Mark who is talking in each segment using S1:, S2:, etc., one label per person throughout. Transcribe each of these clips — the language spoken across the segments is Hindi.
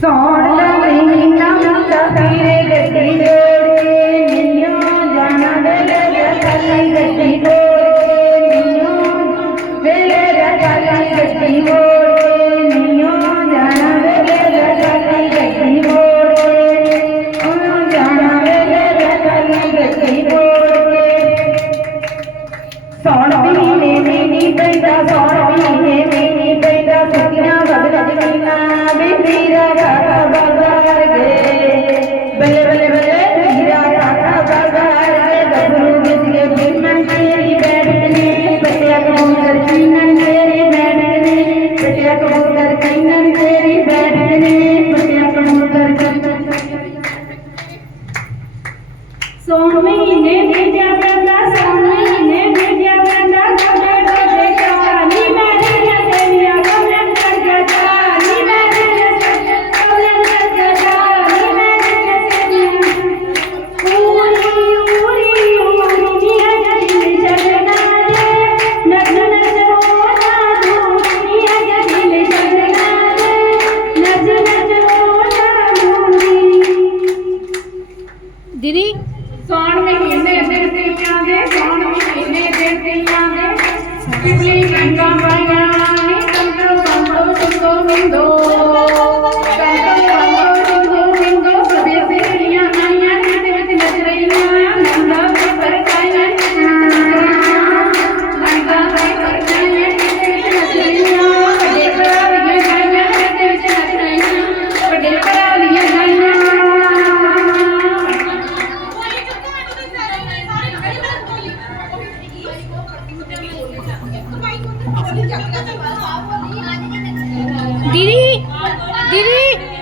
S1: சோழ सौम्य ने
S2: ਦੀਦੀ ਦੀਦੀ।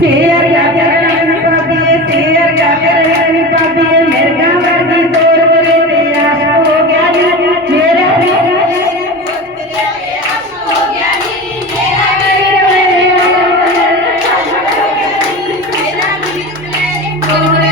S1: शेर जाकर रहन पापिए शेर जाकर रहन पापिए मेरा वर्दी तोड़ करे तेरा हो गया नी मेरा मेरा मेरा मेरा